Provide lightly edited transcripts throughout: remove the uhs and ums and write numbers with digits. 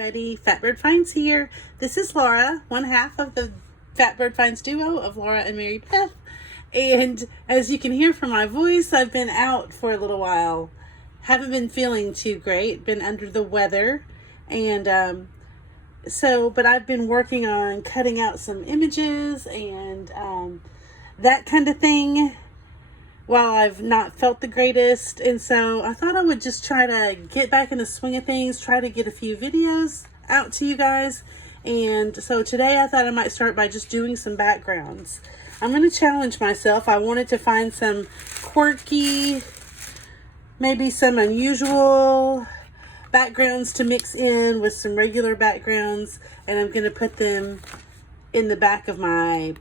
everybody, Fatbird Finds here. This is Laura, one half of the Fatbird Finds duo of Laura and Mary Beth. And as you can hear from my voice, I've been out for a little while. Haven't been feeling too great, been under the weather. And but I've been working on cutting out some images and that kind of thing while I've not felt the greatest. And so I thought I would just try to get back in the swing of things, try to get a few videos out to you guys. And so today I thought I might start by just doing some backgrounds. I'm going to challenge myself. I wanted to find some quirky, maybe some unusual backgrounds to mix in with some regular backgrounds. And I'm going to put them in the back of my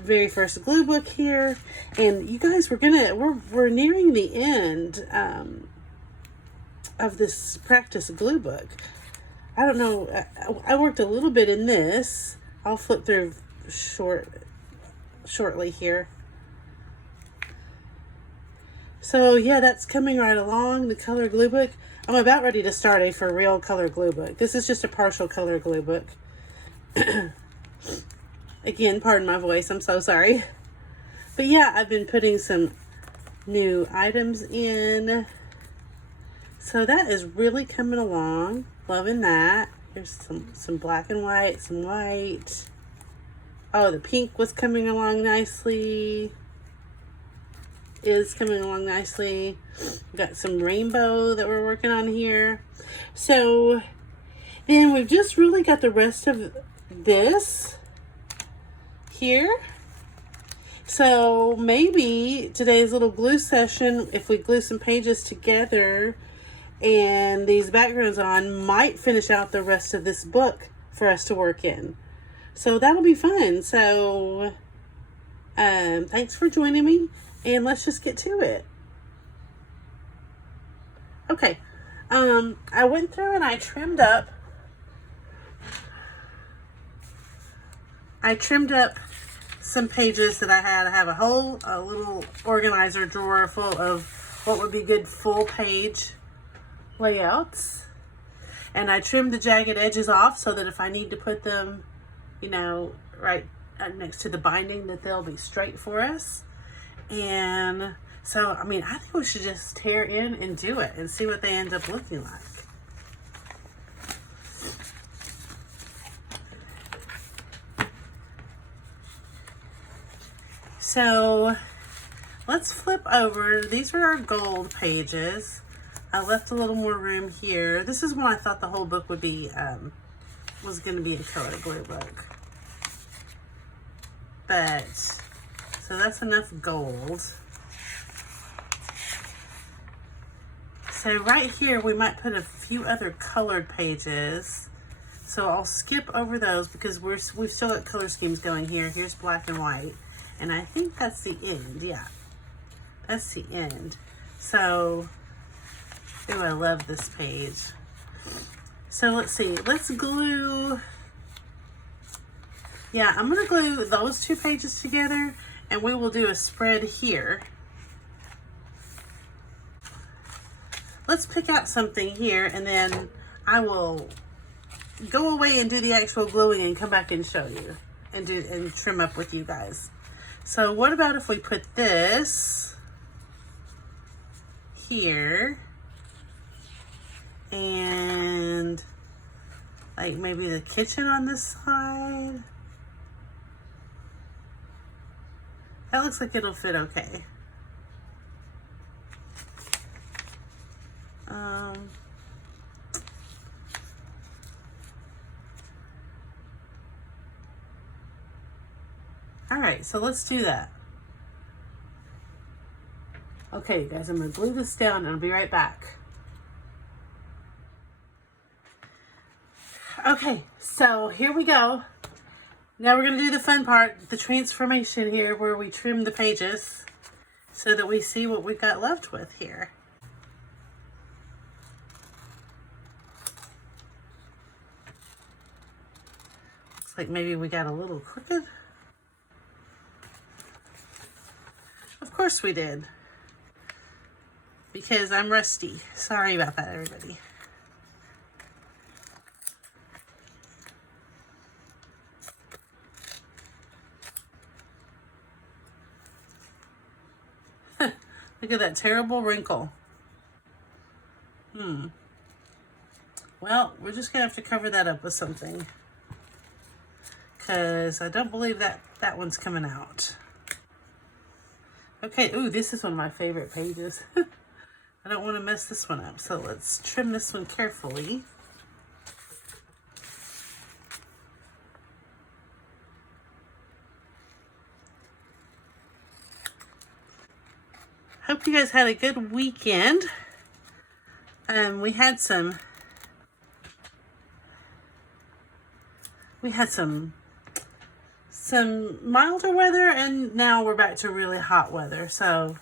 very first glue book here. And you guys, we're nearing the end of this practice glue book. I don't know, I worked a little bit in this. I'll flip through shortly here. So yeah, that's coming right along, the color glue book. I'm about ready to start a for real color glue book. This is just a partial color glue book. Again, pardon my voice, I'm so sorry. But yeah, I've been putting some new items in. So that is really coming along. Loving that. Here's some black and white, some white. Oh, the pink was coming along nicely. Is coming along nicely. We've got some rainbow that we're working on here. So then we've just really got the rest of this here. So maybe today's little glue session, if we glue some pages together and these backgrounds on, might finish out the rest of this book for us to work in. So that'll be fun. So thanks for joining me, and let's just get to it. Okay, I went through and I trimmed up some pages that I had. I have a little organizer drawer full of what would be good full page layouts. And I trimmed the jagged edges off so that if I need to put them, you know, right next to the binding, that they'll be straight for us. And so, I mean, I think we should just tear in and do it and see what they end up looking like. So let's flip over. These are our gold pages. I left a little more room here. This is when I thought the whole book would be, was going to be a color glue book. But, so that's enough gold. So right here, we might put a few other colored pages. So I'll skip over those because we've still got color schemes going here. Here's black and white. And I think that's the end, yeah. That's the end. So, ooh, I love this page. So let's see, let's glue, yeah, I'm gonna glue those two pages together and we will do a spread here. Let's pick out something here and then I will go away and do the actual gluing and come back and show you and trim up with you guys. So what about if we put this here and like maybe the kitchen on this side? That looks like it'll fit okay. All right, so let's do that. Okay, guys, I'm gonna glue this down and I'll be right back. Okay, so here we go. Now we're gonna do the fun part, the transformation here, where we trim the pages so that we see what we've got left with here. Looks like maybe we got a little crooked. Of course we did. Because I'm rusty. Sorry about that, everybody. Look at that terrible wrinkle. Well, we're just gonna have to cover that up with something, because I don't believe that one's coming out. Okay, ooh, this is one of my favorite pages. I don't want to mess this one up, so let's trim this one carefully. Hope you guys had a good weekend. We had some milder weather, and now we're back to really hot weather. So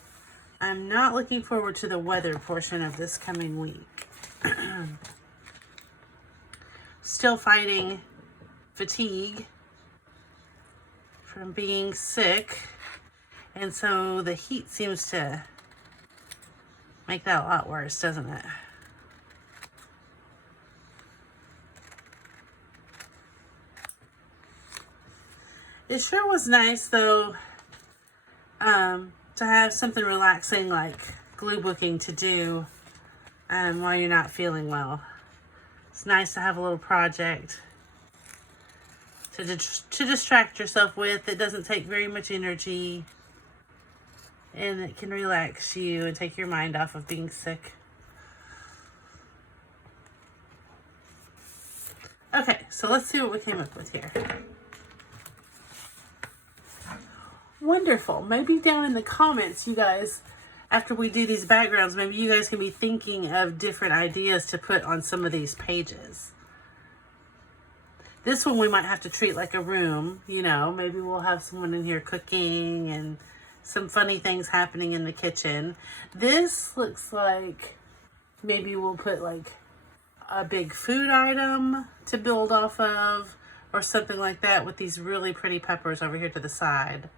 I'm not looking forward to the weather portion of this coming week. Still fighting fatigue from being sick, and so the heat seems to make that a lot worse, doesn't it? It sure was nice, though, to have something relaxing like Gluebooking to do while you're not feeling well. It's nice to have a little project to distract yourself with. It doesn't take very much energy, and it can relax you and take your mind off of being sick. Okay, so let's see what we came up with here. Wonderful. Maybe down in the comments, you guys, after we do these backgrounds, maybe you guys can be thinking of different ideas to put on some of these pages. This one we might have to treat like a room, you know. Maybe we'll have someone in here cooking and some funny things happening in the kitchen. This looks like maybe we'll put like a big food item to build off of, or something like that, with these really pretty peppers over here to the side.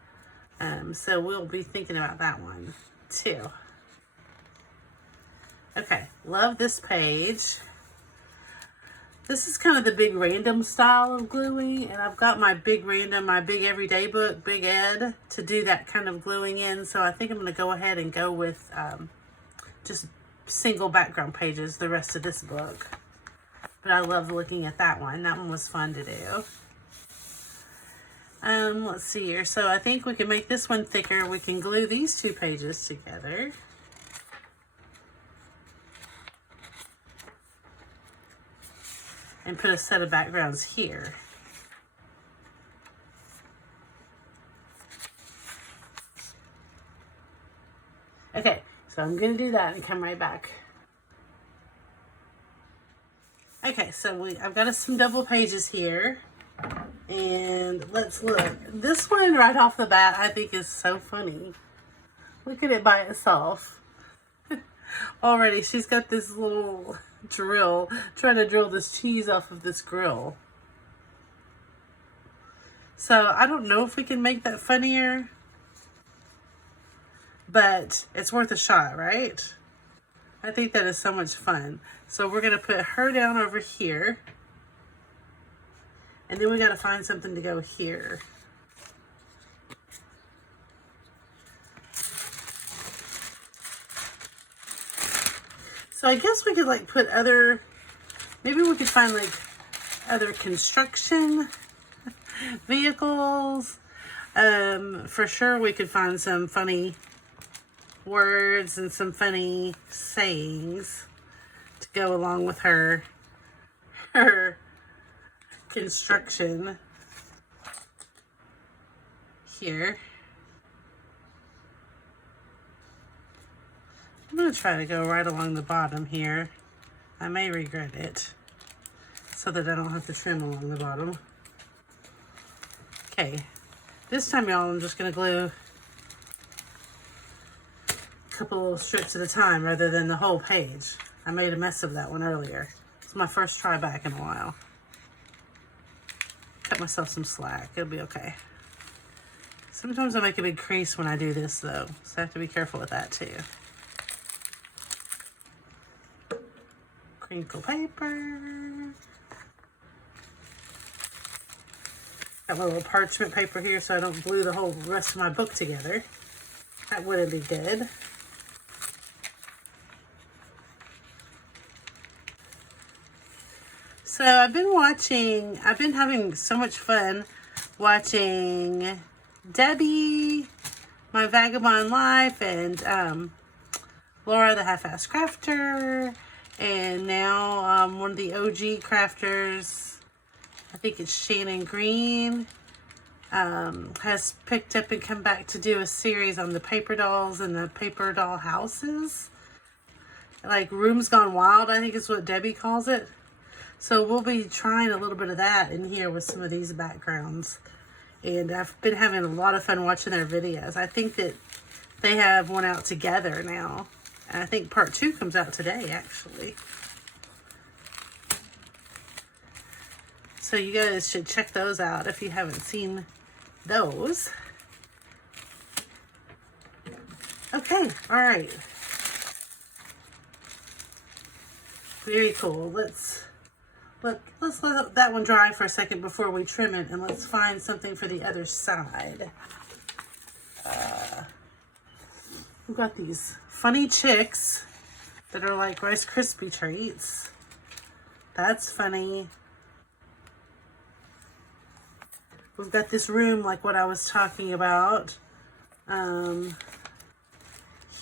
So we'll be thinking about that one too. Okay, love this page. This is kind of the big random style of gluing, and I've got my big random, my big everyday book, Big Ed, to do that kind of gluing in. So I think I'm going to go ahead and go with just single background pages the rest of this book. But I love looking at that one. That one was fun to do. Let's see here. So I think we can make this one thicker. We can glue these two pages together. And put a set of backgrounds here. Okay, so I'm going to do that and come right back. Okay, so I've got some double pages here. And let's look. This one right off the bat I think is so funny. Look at it by itself. Already she's got this little drill trying to drill this cheese off of this grill. So I don't know if we can make that funnier, but it's worth a shot, right? I think that is so much fun. So we're going to put her down over here. And then we got to find something to go here. So I guess we could like put other, maybe we could find like other construction vehicles. For sure we could find some funny words and some funny sayings to go along with her construction here. I'm going to try to go right along the bottom here. I may regret it, so that I don't have to trim along the bottom. Okay, this time, y'all, I'm just going to glue a couple little strips at a time rather than the whole page. I made a mess of that one earlier. It's my first try back in a while. Cut myself some slack. It'll be okay. Sometimes I make a big crease when I do this, though, so I have to be careful with that too. Crinkle paper. Got my little parchment paper here so I don't glue the whole rest of my book together. That wouldn't be good. So I've been having so much fun watching Debbie, My Vagabond Life, and Laura the Half-Ass Crafter, and now one of the OG crafters, I think it's Shannon Green, has picked up and come back to do a series on the paper dolls and the paper doll houses. Like Rooms Gone Wild, I think is what Debbie calls it. So we'll be trying a little bit of that in here with some of these backgrounds. And I've been having a lot of fun watching their videos. I think that they have one out together now. And I think part 2 comes out today, actually. So you guys should check those out if you haven't seen those. Okay, all right. Very cool. Let's let that one dry for a second before we trim it, and let's find something for the other side. We've got these funny chicks that are like Rice Krispie treats. That's funny. We've got this room like what I was talking about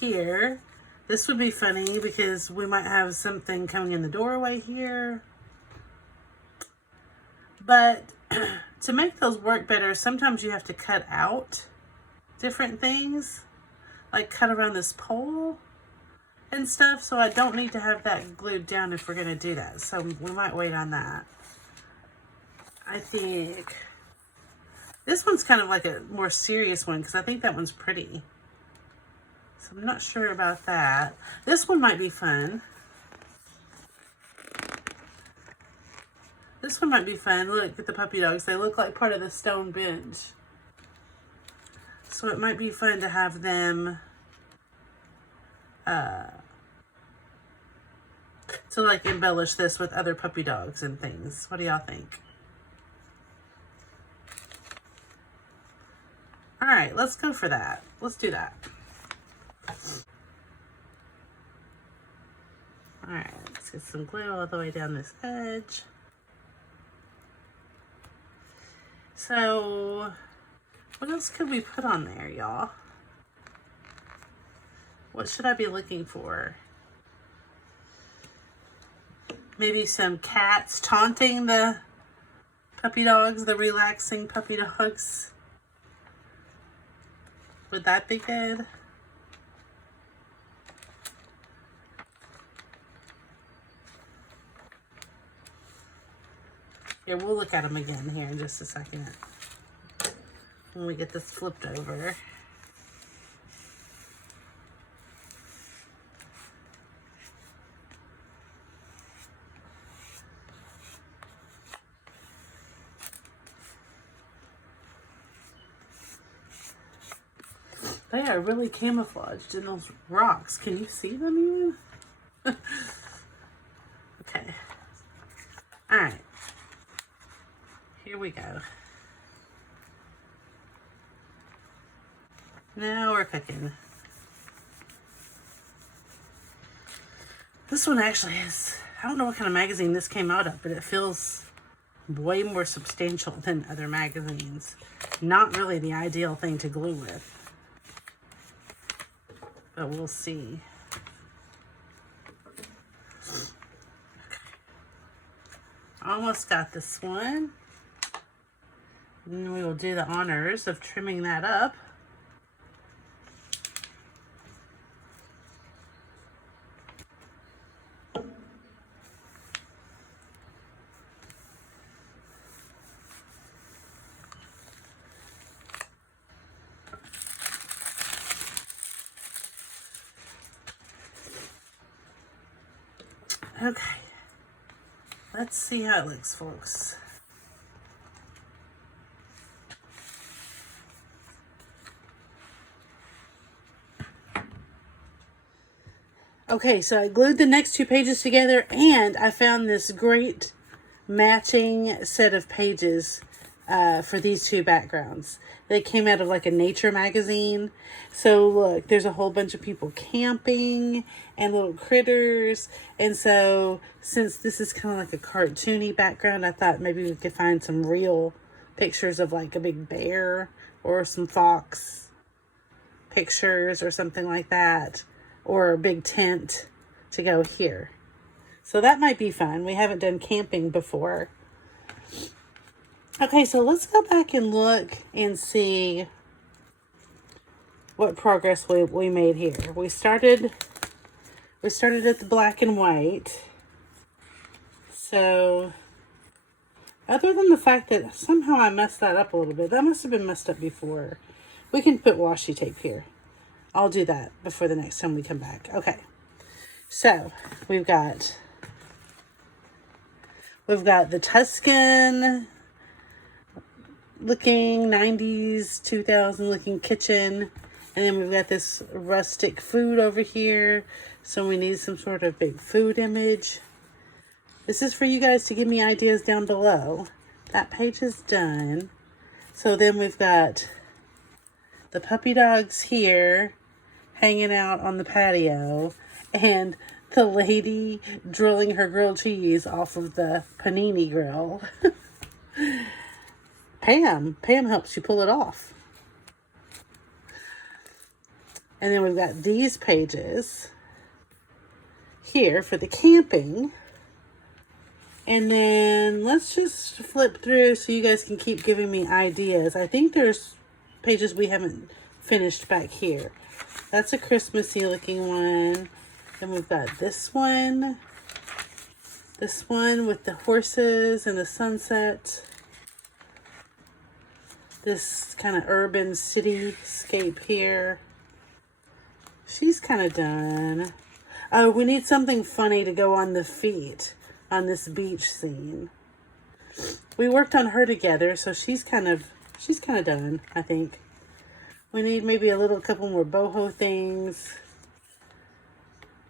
here. This would be funny because we might have something coming in the doorway here. But to make those work better, sometimes you have to cut out different things, like cut around this pole and stuff. So I don't need to have that glued down if we're going to do that. So we might wait on that. I think this one's kind of like a more serious one because I think that one's pretty. So I'm not sure about that. This one might be fun. This one might be fun. Look at the puppy dogs. They look like part of the stone bench. So it might be fun to have them to like embellish this with other puppy dogs and things. What do y'all think? All right, let's go for that. Let's do that. All right, let's get some glue all the way down this edge. So, what else could we put on there, y'all? What should I be looking for? Maybe some cats taunting the puppy dogs, the relaxing puppy dogs. Would that be good? Yeah, we'll look at them again here in just a second when we get this flipped over. They are really camouflaged in those rocks. Can you see them even? Okay. All right. Here we go. Now we're cooking. This one actually is, I don't know what kind of magazine this came out of, but it feels way more substantial than other magazines. Not really the ideal thing to glue with. But we'll see. Okay. Almost got this one. And we will do the honors of trimming that up. Okay, let's see how it looks, folks. Okay, so I glued the next 2 pages together, and I found this great matching set of pages for these two backgrounds. They came out of like a nature magazine. So look, there's a whole bunch of people camping and little critters. And so since this is kind of like a cartoony background, I thought maybe we could find some real pictures of like a big bear or some fox pictures or something like that, or a big tent to go here. So that might be fun. We haven't done camping before. Okay, so let's go back and look and see what progress we made here. We started at the black and white. So other than the fact that somehow I messed that up a little bit, that must have been messed up before. We can put washi tape here. I'll do that before the next time we come back. Okay, so we've got the Tuscan looking 90s 2000 looking kitchen, and then we've got this rustic food over here, so we need some sort of big food image. This is for you guys to give me ideas down below. That page is done. So then we've got the puppy dogs here hanging out on the patio, and the lady drilling her grilled cheese off of the panini grill. Pam helps you pull it off. And then we've got these pages here for the camping. And then let's just flip through so you guys can keep giving me ideas. I think there's pages we haven't finished back here. That's a Christmassy looking one. Then we've got this one. This one with the horses and the sunset. This kind of urban cityscape here. She's kind of done. Oh, we need something funny to go on the feet on this beach scene. We worked on her together, so she's kind of done, I think. We need maybe a couple more boho things.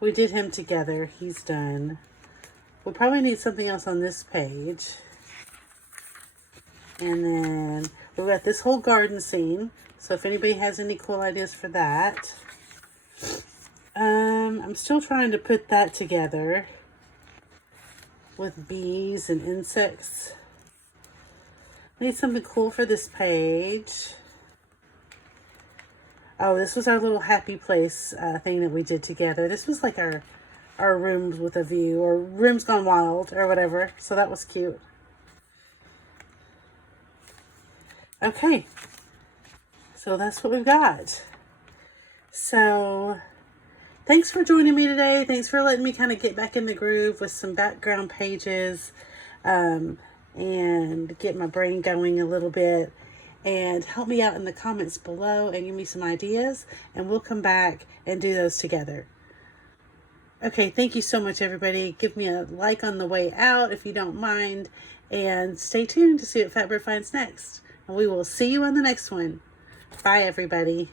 We did him together. He's done. We'll probably need something else on this page. And then we've got this whole garden scene. So if anybody has any cool ideas for that. I'm still trying to put that together with bees and insects. I need something cool for this page. Oh, this was our little happy place thing that we did together. This was like our rooms with a view, or rooms gone wild, or whatever. So that was cute. Okay, so that's what we've got. So thanks for joining me today. Thanks for letting me kind of get back in the groove with some background pages and get my brain going a little bit. And help me out in the comments below and give me some ideas, and we'll come back and do those together. Okay, thank you so much, everybody. Give me a like on the way out if you don't mind, and stay tuned to see what Fatbird finds next. And we will see you on the next one. Bye, everybody.